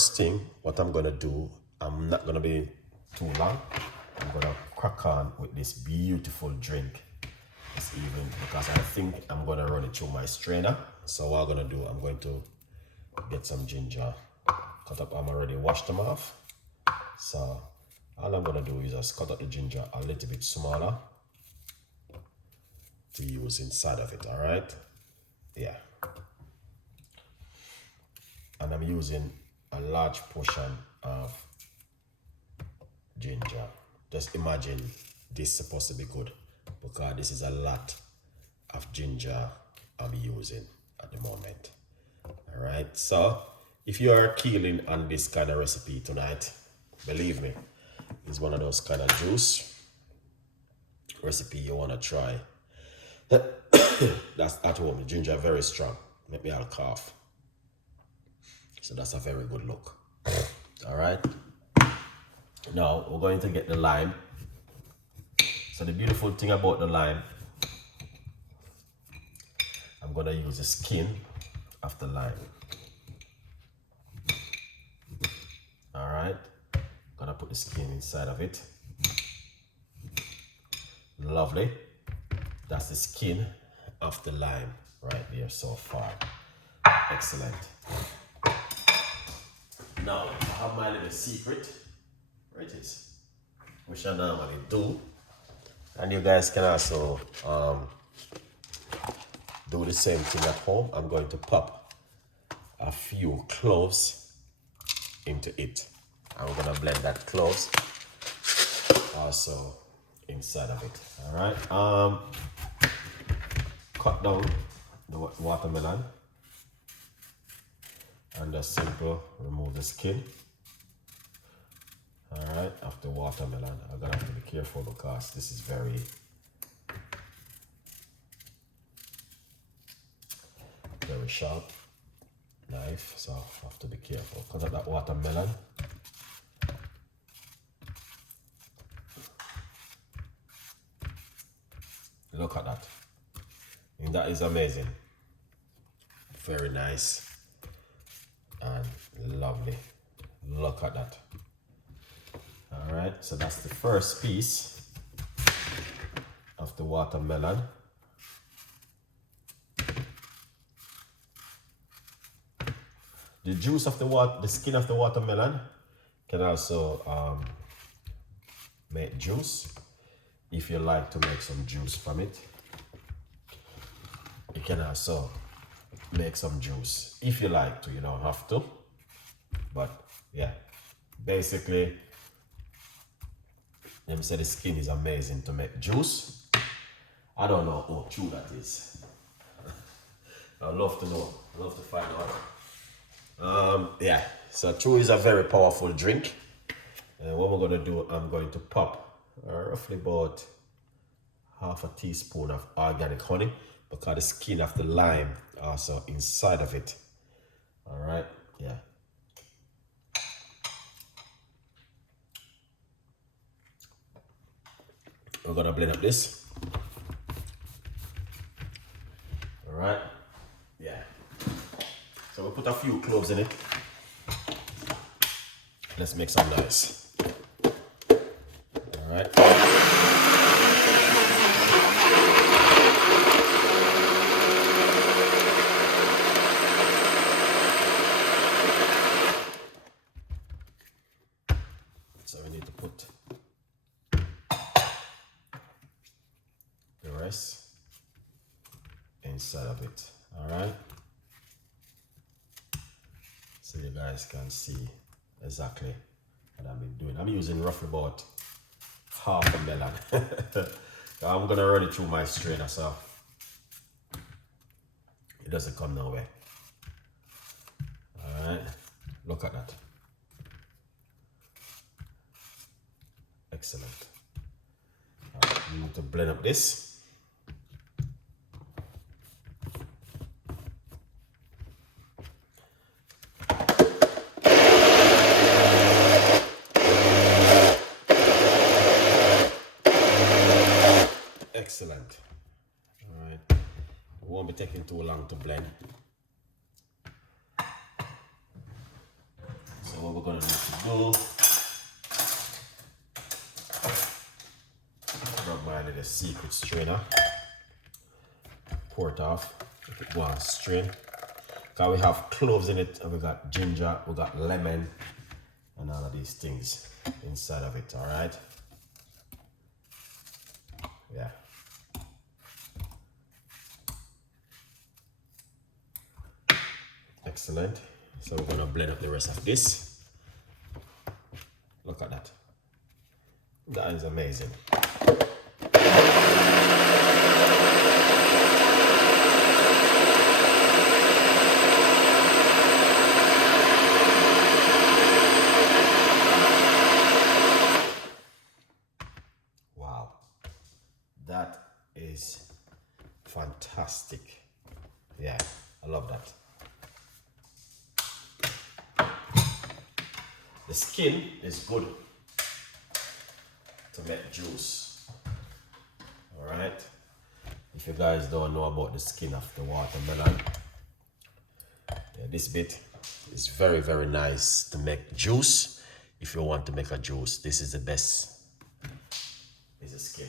First thing, what I'm gonna do, I'm not gonna be too long. I'm gonna crack on with this beautiful drink this evening because I think I'm gonna run it through my strainer. So what I'm gonna do, I'm going to get some ginger, cut up. I'm already washed them off. So all I'm gonna do is just cut up the ginger a little bit smaller to use inside of it. All right, yeah. And I'm using a large portion of ginger. Just imagine this is supposed to be good because this is a lot of ginger I'm using at the moment. All right, so if you are keen on this kind of recipe tonight, believe me, it's one of those kind of juice recipe you want to try. That's at home. Ginger very strong. Make me all cough. So that's a very good look. All right. Now we're going to get the lime. So the beautiful thing about the lime, I'm gonna use the skin of the lime. All right. Gonna put the skin inside of it. Lovely. That's the skin of the lime right there so far. Excellent. Now I have my little secret. Right, it is, which I normally do, and you guys can also do the same thing at home. I'm going to pop a few cloves into it. I'm gonna blend that cloves also inside of it. All right. Cut down the watermelon and just simple remove the skin. All right, of the watermelon. I'm gonna have to be careful because this is very sharp knife, so I have to be careful. Cut up that watermelon. Look at that. And that is amazing. Very nice and lovely. Look at that. All right, so that's the first piece of the watermelon. The juice of the skin of the watermelon can also make juice. If you like to make some juice from it, you can also make some juice if you like to. You don't have to, but yeah, basically. Them say the skin is amazing to make juice. I don't know how true that is. I'd love to know. I'd love to find out. Yeah, so true is a very powerful drink. And what we're gonna do, I'm going to pop roughly about half a teaspoon of organic honey because the skin of the lime also inside of it. All right, yeah. We're gonna blend up this. All right, yeah. So we'll put a few cloves in it. Let's make some noise. All right. So we need to put the rest inside of it. All right. So you guys can see exactly what I've been doing. I'm using roughly about half a melon. I'm gonna run it through my strainer so it doesn't come nowhere. All right, look at that. Excellent. All right, we need to blend up this. Excellent. All right. It won't be taking too long to blend. So what we're gonna need to do, grab my little secret strainer, pour it off, let it go on strain. Because we have cloves in it, and we got ginger, we got lemon, and all of these things inside of it, all right? Yeah. Excellent. So we're gonna blend up the rest of this. Look at that. That is amazing. Wow. That is fantastic. Yeah, I love that. The skin is good to make juice. All right. If you guys don't know about the skin of the watermelon, yeah, this bit is very, very nice to make juice. If you want to make a juice, this is the best. Is the skin.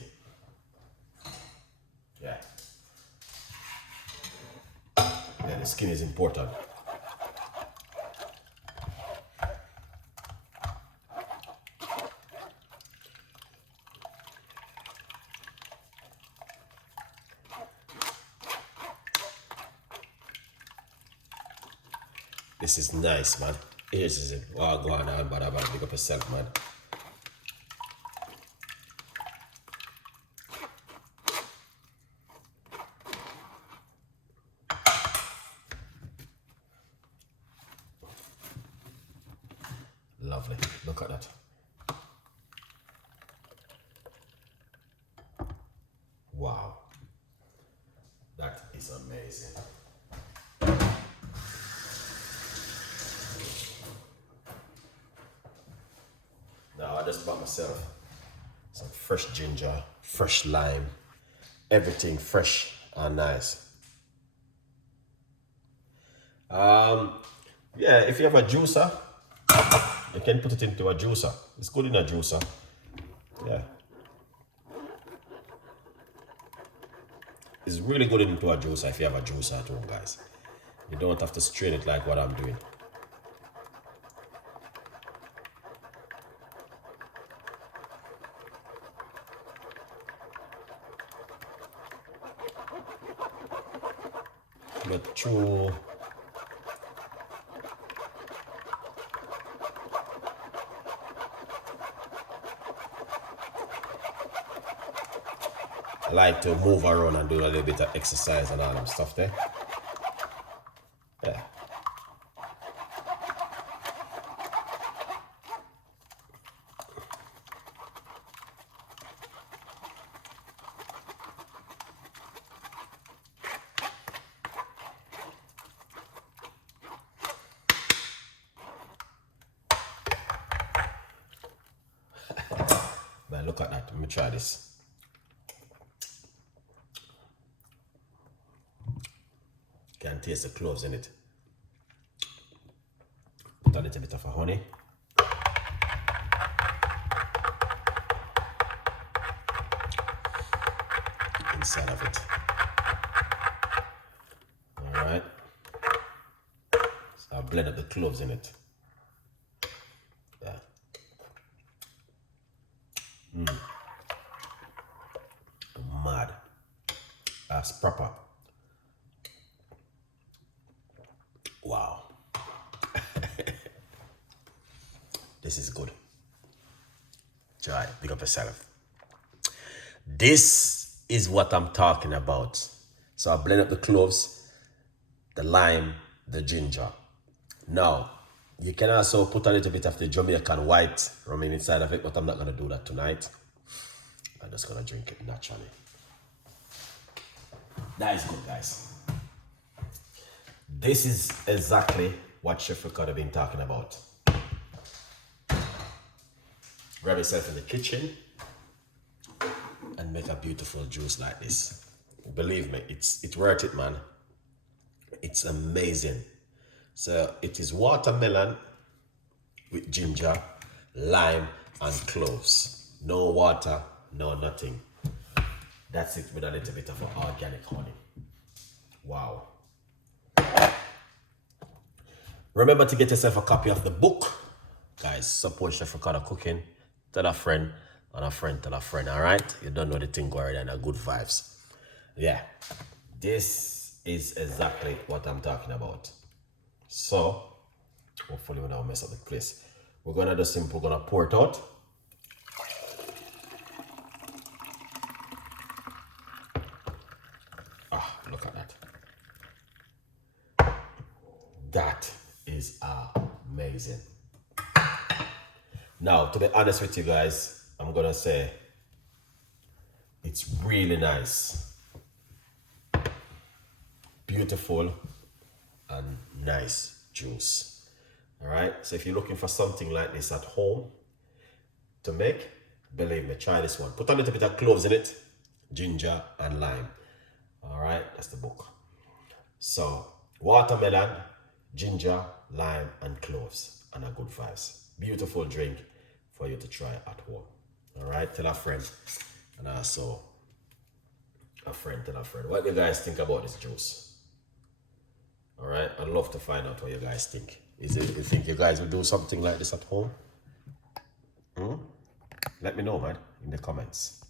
Yeah. Yeah, the skin is important. This is nice, man. Here's is it. Wow, go on, but I'm big up yourself, man. Lovely. Look at that. Wow. That is amazing. Now I just bought myself some fresh ginger, fresh lime, everything fresh and nice. Yeah, if you have a juicer, you can put it into a juicer. It's good in a juicer. Yeah. It's really good into a juicer if you have a juicer at home, guys. You don't have to strain it like what I'm doing. But true. I like to move around and do a little bit of exercise and all that stuff there. Yeah. Man, look at that. Let me try this. Can taste the cloves in it. Put a little bit of honey. Inside of it. Alright. So I blend up the cloves in it. Yeah. Mad. That's proper. Wow. This is good. Try, big up yourself. This is what I'm talking about. So I blend up the cloves, the lime, the ginger. Now, you can also put a little bit of the Jamaican white rum inside of it, but I'm not gonna do that tonight. I'm just gonna drink it naturally. That is good, guys. This is exactly what Chef Ricardo been talking about. Grab yourself in the kitchen and make a beautiful juice like this. Believe me, it's worth it, man. It's amazing. So it is watermelon with ginger, lime, and cloves. No water, no nothing. That's it with a little bit of organic honey. Wow. Remember to get yourself a copy of the book. Guys, support Chef Ricardo Cooking. Tell a friend, and a friend tell a friend, all right? You don't know the thing already and a good vibes. Yeah, this is exactly what I'm talking about. So, hopefully we don't mess up the place. We're gonna do simple, we're gonna pour it out. Ah, look at that. That is amazing. Now, to be honest with you guys, I'm gonna say it's really nice. Beautiful and nice juice. All right, so if you're looking for something like this at home to make, believe me, try this one. Put a little bit of cloves in it, ginger and lime. All right, that's the book. So watermelon, ginger, lime, and cloves, and a good vibes. Beautiful drink for you to try at home. All right, tell a friend, and also a friend tell a friend. What do you guys think about this juice? All right, I'd love to find out what you guys think. You think you guys will do something like this at home? Let me know, man, in the comments.